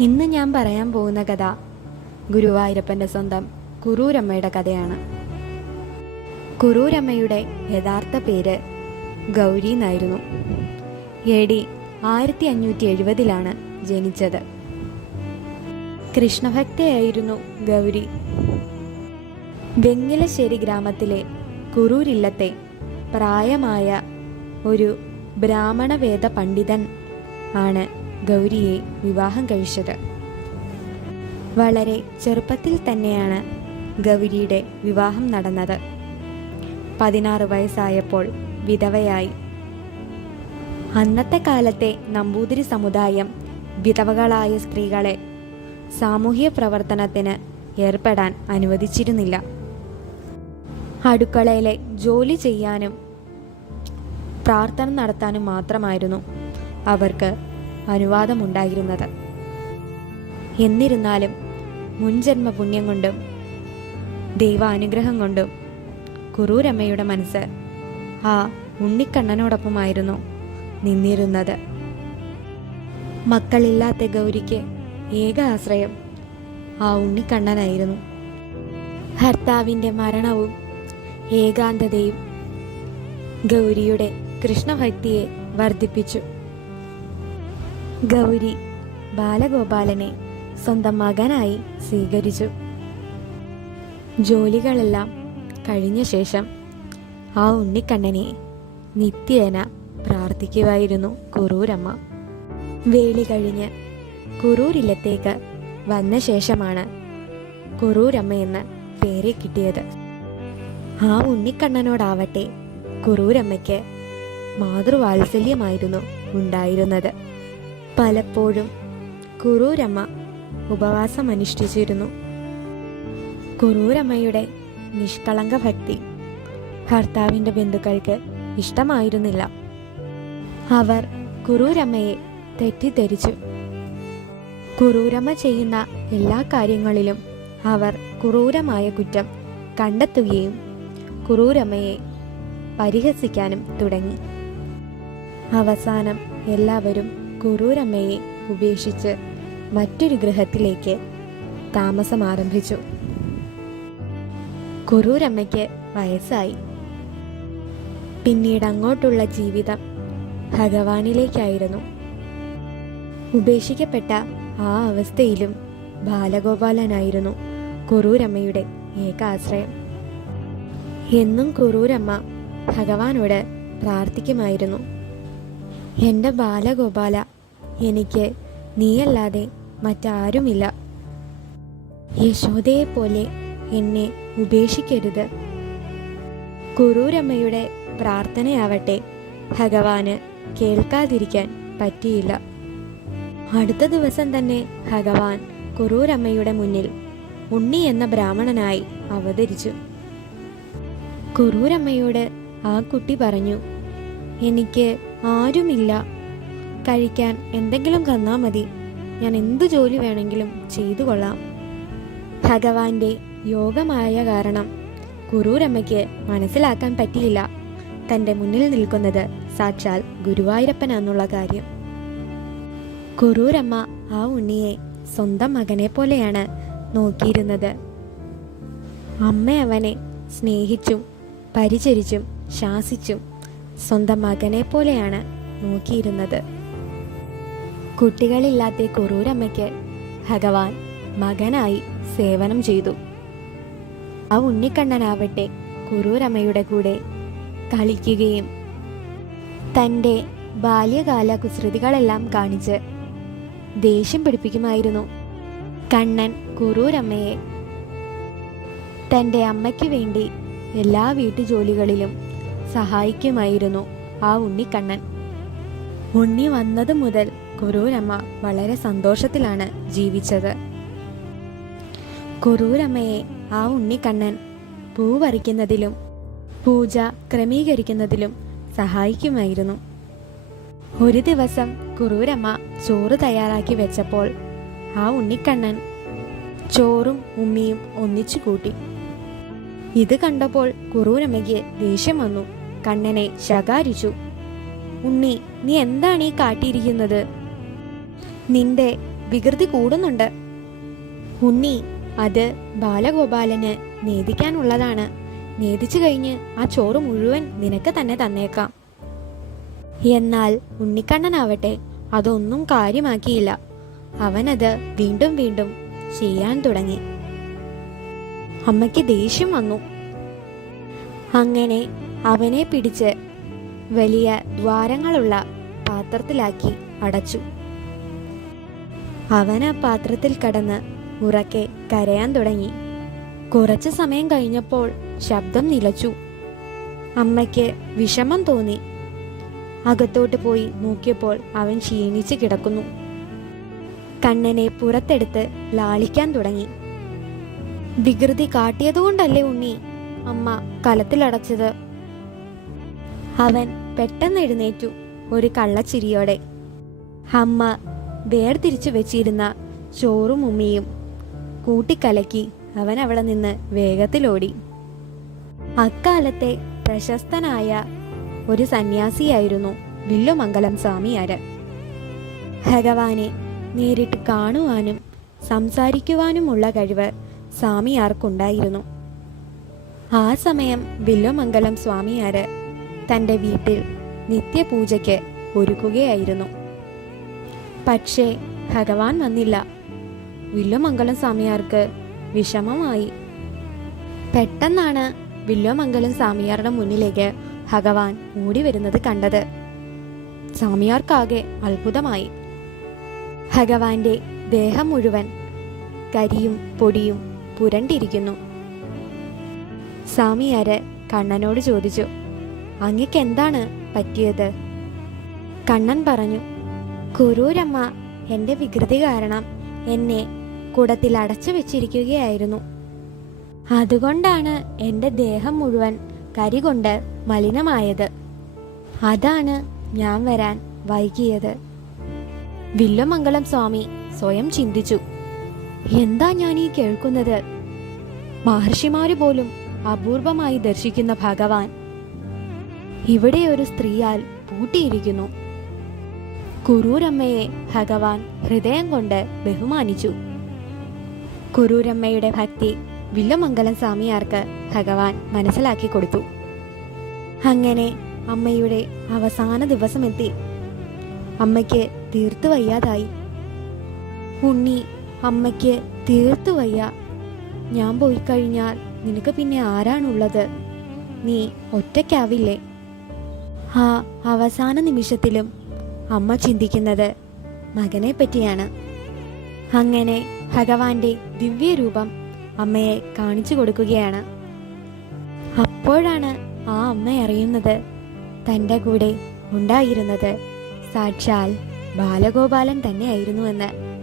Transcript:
ഇന്ന് ഞാൻ പറയാൻ പോകുന്ന കഥ ഗുരുവായൂരപ്പന്റെ സ്വന്തം കുറൂരമ്മയുടെ കഥയാണ്. കുറൂരമ്മയുടെ യഥാർത്ഥ പേര് ഗൗരി എന്നായിരുന്നു. എ ഡി ആയിരത്തി അഞ്ഞൂറ്റി എഴുപതിലാണ് ജനിച്ചത്. കൃഷ്ണഭക്തയായിരുന്നു ഗൗരി. വെങ്ങിലശ്ശേരി ഗ്രാമത്തിലെ കുറൂരില്ലത്തെ പ്രായമായ ഒരു ബ്രാഹ്മണ വേദ പണ്ഡിതൻ ആണ് ഗൗരിയെ വിവാഹം കഴിച്ചത്. വളരെ ചെറുപ്പത്തിൽ തന്നെയാണ് ഗൗരിയുടെ വിവാഹം നടന്നത്. പതിനാറ് വയസ്സായപ്പോൾ വിധവയായി. അന്നത്തെ കാലത്തെ നമ്പൂതിരി സമുദായം വിധവകളായ സ്ത്രീകളെ സാമൂഹ്യ പ്രവർത്തനത്തിന് ഏർപ്പെടാൻ അനുവദിച്ചിരുന്നില്ല. അടുക്കളയിലെ ജോലി ചെയ്യാനും പ്രാർത്ഥന നടത്താനും മാത്രമായിരുന്നു അവർക്ക് അനുവാദമുണ്ടായിരുന്നത്. എന്നിരുന്നാലും മുൻജന്മ പുണ്യം കൊണ്ടും ദൈവാനുഗ്രഹം കൊണ്ടും കുറൂരമ്മയുടെ മനസ്സ് ആ ഉണ്ണിക്കണ്ണനോടൊപ്പമായിരുന്നു നിന്നിരുന്നത്. മക്കളില്ലാത്ത ഗൗരിക്ക് ഏക ആശ്രയം ആ ഉണ്ണിക്കണ്ണനായിരുന്നു. ഭർത്താവിന്റെ മരണവും ഏകാന്തതയും ഗൗരിയുടെ കൃഷ്ണഭക്തിയെ വർദ്ധിപ്പിച്ചു. ഗൗരി ബാലഗോപാലനെ സ്വന്തം മകനായി സ്വീകരിച്ചു. ജോലികളെല്ലാം കഴിഞ്ഞ ശേഷം ആ ഉണ്ണിക്കണ്ണനെ നിത്യേന പ്രാർത്ഥിക്കുമായിരുന്നു കുറൂരമ്മ. വേളി കഴിഞ്ഞ് കുറൂരില്ലത്തേക്ക് വന്ന ശേഷമാണ് കുറൂരമ്മ പേര് കിട്ടിയത്. ആ ഉണ്ണിക്കണ്ണനോടാവട്ടെ കുറൂരമ്മയ്ക്ക് മാതൃവാത്സല്യമായിരുന്നു ഉണ്ടായിരുന്നത്. പലപ്പോഴും കുറൂരമ്മ ഉപവാസം അനുഷ്ഠിച്ചിരുന്നു കുറൂരമ്മയുടെ നിഷ്കളങ്ക ഭക്തി ഭർത്താവിന്റെ ബന്ധുക്കൾക്ക് ഇഷ്ടമായിരുന്നില്ല. അവർ കുറൂരമ്മയെ തെറ്റിദ്ധരിച്ചു. കുറൂരമ്മ ചെയ്യുന്ന എല്ലാ കാര്യങ്ങളിലും അവർ ക്രൂരമായ കുറ്റം കണ്ടെത്തുകയും കുറൂരമ്മയെ പരിഹസിക്കാനും തുടങ്ങി. അവസാനം എല്ലാവരും കുറൂരമ്മയെ ഉപേക്ഷിച്ച് മറ്റൊരു ഗൃഹത്തിലേക്ക് താമസം ആരംഭിച്ചു. കുറൂരമ്മയ്ക്ക് വയസ്സായി. പിന്നീട് അങ്ങോട്ടുള്ള ജീവിതം ഭഗവാനിലേക്കായിരുന്നു. ഉപേക്ഷിക്കപ്പെട്ട ആ അവസ്ഥയിലും ബാലഗോപാലനായിരുന്നു കുറൂരമ്മയുടെ ഏകാശ്രയം. എന്നും കുറൂരമ്മ ഭഗവാനോട് പ്രാർത്ഥിക്കുമായിരുന്നു. എന്റെ ബാലഗോപാല എനിക്ക് നീയല്ലാതെ മറ്റാരുമില്ല. യശോദയെ പോലെ എന്നെ ഉപേക്ഷിക്കരുത്. കുറൂരമ്മയുടെ പ്രാർത്ഥനയാവട്ടെ ഭഗവാന് കേൾക്കാതിരിക്കാൻ പറ്റിയില്ല. അടുത്ത ദിവസം തന്നെ ഭഗവാൻ കുറൂരമ്മയുടെ മുന്നിൽ ഉണ്ണി എന്ന ബ്രാഹ്മണനായി അവതരിച്ചു. കുറൂരമ്മയോട് ആ കുട്ടി പറഞ്ഞു എനിക്ക് ആരുമില്ല. കഴിക്കാൻ എന്തെങ്കിലും തന്നാൽ മതി. ഞാൻ എന്തു ജോലി വേണമെങ്കിലും ചെയ്തു കൊള്ളാം. ഭഗവാന്റെ യോഗമായ കാരണം കുറൂരമ്മയ്ക്ക് മനസ്സിലാക്കാൻ പറ്റിയില്ല. തന്റെ മുന്നിൽ നിൽക്കുന്നത് സാക്ഷാൽ ഗുരുവായൂരപ്പനാന്നുള്ള കാര്യം. കുറൂരമ്മ ആ ഉണ്ണിയെ സ്വന്തം മകനെ പോലെയാണ് നോക്കിയിരുന്നത്. അമ്മ അവനെ സ്നേഹിച്ചും പരിചരിച്ചും ശാസിച്ചും സ്വന്തം മകനെ പോലെയാണ് നോക്കിയിരുന്നത്. കുട്ടികളില്ലാത്ത കുറൂരമ്മയ്ക്ക് ഭഗവാൻ മകനായി സേവനം ചെയ്തു. ആ ഉണ്ണിക്കണ്ണനാവട്ടെ കുറൂരമ്മയുടെ കൂടെ കളിക്കുകയും തന്റെ ബാല്യകാല കുസൃതികളെല്ലാം കാണിച്ച് ദേഷ്യം പിടിപ്പിക്കുമായിരുന്നു. കണ്ണൻ കുറൂരമ്മയെ തന്റെ അമ്മയ്ക്ക് വേണ്ടി എല്ലാ വീട്ടുജോലികളിലും സഹായിക്കുമായിരുന്നു ആ ഉണ്ണിക്കണ്ണൻ. ഉണ്ണി വന്നത് മുതൽ കുറൂരമ്മ വളരെ സന്തോഷത്തിലാണ് ജീവിച്ചത്. കുറൂരമ്മയെ ആ ഉണ്ണിക്കണ്ണൻ പൂ പറിക്കുന്നതിലും പൂജ ക്രമീകരിക്കുന്നതിലും സഹായിക്കുമായിരുന്നു. ഒരു ദിവസം കുറൂരമ്മ ചോറ് തയ്യാറാക്കി വെച്ചപ്പോൾ ആ ഉണ്ണിക്കണ്ണൻ ചോറും ഉമ്മിയും ഒന്നിച്ചു കൂട്ടി. ഇത് കണ്ടപ്പോൾ കുറൂരമ്മയ്ക്ക് ദേഷ്യം വന്നു. കണ്ണനെ ശകാരിച്ചു. ഉണ്ണി നീ എന്താണ് ഈ കാട്ടിയിരിക്കുന്നത്? നിന്റെ വികൃതി കൂടുന്നുണ്ട്. ഉണ്ണി അത് ബാലഗോപാലന് നേദിക്കാനുള്ളതാണ്. നേദിച്ചു കഴിഞ്ഞ് ആ ചോറ് മുഴുവൻ നിനക്ക് തന്നെ തന്നേക്കാം. എന്നാൽ ഉണ്ണിക്കണ്ണനാവട്ടെ അതൊന്നും കാര്യമാക്കിയില്ല. അവനത് വീണ്ടും വീണ്ടും ചെയ്യാൻ തുടങ്ങി. അമ്മയ്ക്ക് ദേഷ്യം വന്നു. അങ്ങനെ അവനെ പിടിച്ച് വലിയ ദ്വാരങ്ങളുള്ള പാത്രത്തിലാക്കി അടച്ചു. അവൻ ആ പാത്രത്തിൽ കടന്ന് ഉറക്കെ കരയാൻ തുടങ്ങി. കുറച്ചു സമയം കഴിഞ്ഞപ്പോൾ ശബ്ദം നിലച്ചു. അമ്മയ്ക്ക് വിഷമം തോന്നി. അകത്തോട്ട് പോയി നോക്കിയപ്പോൾ അവൻ ക്ഷീണിച്ച് കിടക്കുന്നു. കണ്ണനെ പുറത്തെടുത്ത് ലാളിക്കാൻ തുടങ്ങി. വികൃതി കാട്ടിയതുകൊണ്ടല്ലേ ഉണ്ണി? അമ്മ കലത്തിലടച്ചത്. അവൻ പെട്ടെന്ന് എഴുന്നേറ്റു ഒരു കള്ളച്ചിരിയോടെ. അമ്മ വേർതിരിച്ചു വെച്ചിരുന്ന ചോറും ഉമ്മിയും കൂട്ടിക്കലക്കി അവൻ അവിടെ നിന്ന് വേഗത്തിലോടി. അക്കാലത്തെ പ്രശസ്തനായ ഒരു സന്യാസിയായിരുന്നു വില്ലുമംഗലം സ്വാമിയാര്. ഭഗവാനെ നേരിട്ട് കാണുവാനും സംസാരിക്കുവാനുമുള്ള കഴിവ് സ്വാമിയാർക്കുണ്ടായിരുന്നു. ആ സമയം വില്ലുമംഗലം സ്വാമിയാര് തന്റെ വീട്ടിൽ നിത്യപൂജയ്ക്ക് ഒരുക്കുകയായിരുന്നു. പക്ഷേ ഭഗവാൻ വന്നില്ല. വില്ലുമംഗലം സ്വാമിയാർക്ക് വിഷമമായി. പെട്ടെന്നാണ് വില്ലുമംഗലം സ്വാമിയാരുടെ മുന്നിലേക്ക് ഭഗവാൻ ഓടി വരുന്നത് കണ്ടത്. സ്വാമിയാർക്കാകെ അത്ഭുതമായി. ഭഗവാന്റെ ദേഹം മുഴുവൻ കരിയും പൊടിയും പുരണ്ടിരിക്കുന്നു. സ്വാമിയാര് കണ്ണനോട് ചോദിച്ചു അങ്ങക്ക് എന്താണ് പറ്റിയത്? കണ്ണൻ പറഞ്ഞു കുറൂരമ്മ എന്റെ വികൃതി കാരണം എന്നെ കുടത്തിൽ അടച്ചു വെച്ചിരിക്കുകയായിരുന്നു. അതുകൊണ്ടാണ് എന്റെ ദേഹം മുഴുവൻ കരി കൊണ്ട് മലിനമായത്. അതാണ് ഞാൻ വരാൻ വൈകിയത്. വില്ലുമംഗലം സ്വാമി സ്വയം ചിന്തിച്ചു. എന്താ ഞാൻ ഈ കേൾക്കുന്നത്? മഹർഷിമാര് പോലും അപൂർവമായി ദർശിക്കുന്ന ഭഗവാൻ. ഇവിടെ ഒരു സ്ത്രീയാൽ പൂട്ടിയിരിക്കുന്നു. കുറൂരമ്മയെ ഭഗവാൻ ഹൃദയം കൊണ്ട് ബഹുമാനിച്ചു. കുറൂരമ്മയുടെ ഭക്തി വില്ലുമംഗലം സ്വാമിയാർക്ക് ഭഗവാൻ മനസ്സിലാക്കി കൊടുത്തു. അങ്ങനെ അമ്മയുടെ അവസാന ദിവസമെത്തി. അമ്മയ്ക്ക് തീർത്തു വയ്യാതായി. ഉണ്ണി അമ്മയ്ക്ക് തീർത്തു വയ്യ. ഞാൻ പോയി കഴിഞ്ഞാൽ നിനക്ക് പിന്നെ ആരാണുള്ളത്? നീ ഒറ്റയ്ക്കാവില്ലേ? ആ അവസാന നിമിഷത്തിലും അമ്മ ചിന്തിക്കുന്നത് മകനെ പറ്റിയാണ്. അങ്ങനെ ഭഗവാന്റെ ദിവ്യരൂപം അമ്മയെ കാണിച്ചു കൊടുക്കുകയാണ്. അപ്പോഴാണ് ആ അമ്മ അറിയുന്നത് തന്റെ കൂടെ ഉണ്ടായിരുന്നത്. സാക്ഷാൽ ബാലഗോപാലൻ തന്നെയായിരുന്നുവെന്ന്